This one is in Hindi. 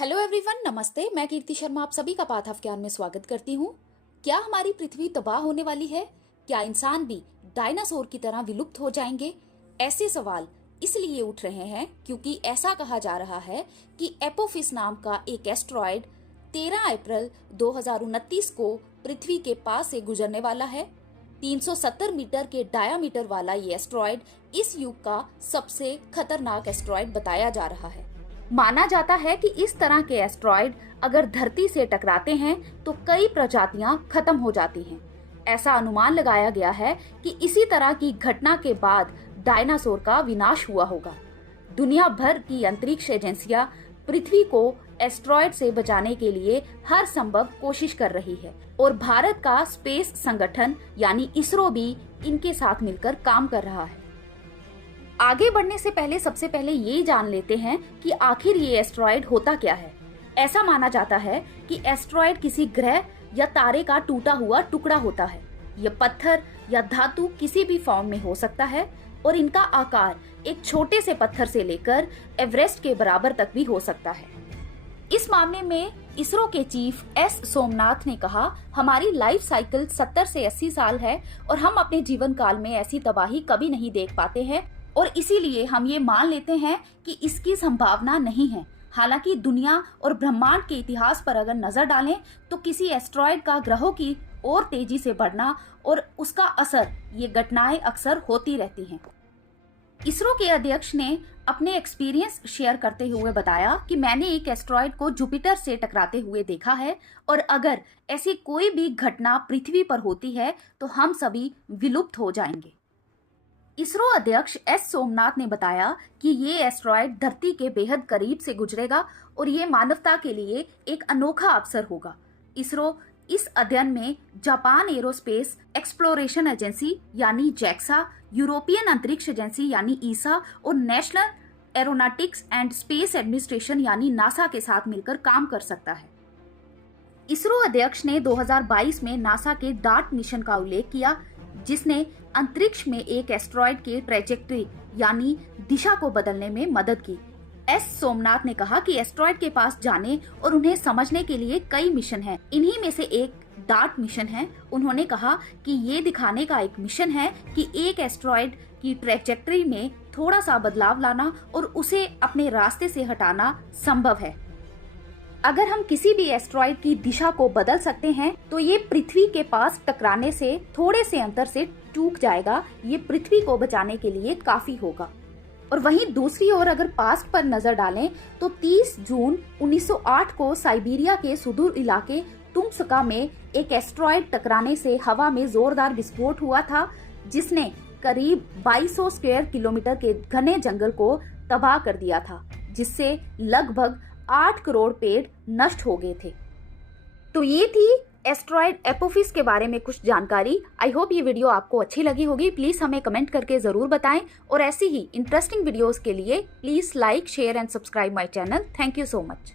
हेलो एवरीवन, नमस्ते। मैं कीर्ति शर्मा आप सभी का पाथ ऑफ ज्ञान में स्वागत करती हूँ। क्या हमारी पृथ्वी तबाह होने वाली है? क्या इंसान भी डायनासोर की तरह विलुप्त हो जाएंगे? ऐसे सवाल इसलिए उठ रहे हैं क्योंकि ऐसा कहा जा रहा है कि एपोफिस नाम का एक एस्ट्रॉयड 13 अप्रैल 2029 को पृथ्वी के पास से गुजरने वाला है। 370 मीटर के डायामीटर वाला ये एस्ट्रॉयड इस युग का सबसे खतरनाक एस्ट्रॉयड बताया जा रहा है। माना जाता है कि इस तरह के एस्ट्रॉयड अगर धरती से टकराते हैं तो कई प्रजातियां खत्म हो जाती हैं। ऐसा अनुमान लगाया गया है कि इसी तरह की घटना के बाद डायनासोर का विनाश हुआ होगा। दुनिया भर की अंतरिक्ष एजेंसियां पृथ्वी को एस्ट्रॉयड से बचाने के लिए हर संभव कोशिश कर रही है और भारत का स्पेस संगठन यानी इसरो भी इनके साथ मिलकर काम कर रहा है। आगे बढ़ने से पहले सबसे पहले ये जान लेते हैं कि आखिर ये एस्ट्रॉयड होता क्या है। ऐसा माना जाता है कि एस्ट्रॉयड किसी ग्रह या तारे का टूटा हुआ टुकड़ा होता है। यह पत्थर या धातु किसी भी फॉर्म में हो सकता है और इनका आकार एक छोटे से पत्थर से लेकर एवरेस्ट के बराबर तक भी हो सकता है। इस मामले में इसरो के चीफ एस सोमनाथ ने कहा, हमारी लाइफ साइकिल 70 से 80 साल है और हम अपने जीवन काल में ऐसी तबाही कभी नहीं देख पाते हैं और इसीलिए हम ये मान लेते हैं कि इसकी संभावना नहीं है। हालांकि दुनिया और ब्रह्मांड के इतिहास पर अगर नजर डालें तो किसी एस्ट्रॉयड का ग्रहों की ओर तेजी से बढ़ना और उसका असर, ये घटनाएं अक्सर होती रहती हैं। इसरो के अध्यक्ष ने अपने एक्सपीरियंस शेयर करते हुए बताया कि मैंने एक एस्ट्रॉयड को जुपिटर से टकराते हुए देखा है और अगर ऐसी कोई भी घटना पृथ्वी पर होती है तो हम सभी विलुप्त हो जाएंगे। इसरो अध्यक्ष एस सोमनाथ ने बताया कि ये एस्ट्रॉयड धरती के बेहद करीब से गुजरेगा और ये मानवता के लिए एक अनोखा अवसर होगा। इसरो इस अध्ययन में जापान एरोस्पेस एक्सप्लोरेशन एजेंसी यानी जैक्सा, यूरोपियन अंतरिक्ष एजेंसी यानी ईसा और national aeronautics and space administration यानी नासा के साथ मिलकर काम कर सकता है। इसरो अध्यक्ष ने 2022 में नासा के डार्ट मिशन का उल्लेख किया, जिसने अंतरिक्ष में एक एस्ट्रॉयड के ट्रैजेक्टरी यानी दिशा को बदलने में मदद की। एस सोमनाथ ने कहा कि एस्ट्रॉयड के पास जाने और उन्हें समझने के लिए कई मिशन हैं। इन्हीं में से एक डार्ट मिशन है। उन्होंने कहा कि ये दिखाने का एक मिशन है कि एक एस्ट्रॉयड की ट्रैजेक्टरी में थोड़ा सा बदलाव लाना और उसे अपने रास्ते से हटाना संभव है। अगर हम किसी भी एस्ट्रॉयड की दिशा को बदल सकते हैं तो ये पृथ्वी के पास टकराने से थोड़े से अंतर से टूट जाएगा। ये पृथ्वी को बचाने के लिए काफी होगा। और वहीं दूसरी ओर अगर पास्ट पर नजर डालें तो 30 जून 1908 को साइबेरिया के सुदूर इलाके तुम्सका में एक एस्ट्रॉयड टकराने से हवा में जोरदार विस्फोट हुआ था, जिसने करीब 2200 स्क्वायर किलोमीटर के घने जंगल को तबाह कर दिया था, जिससे लगभग 8 करोड़ पेड़ नष्ट हो गए थे। तो ये थी एस्ट्रॉयड एपोफिस के बारे में कुछ जानकारी। आई होप ये वीडियो आपको अच्छी लगी होगी। प्लीज हमें कमेंट करके जरूर बताएं और ऐसी ही इंटरेस्टिंग वीडियोस के लिए please like, share and subscribe my channel. Thank you so much.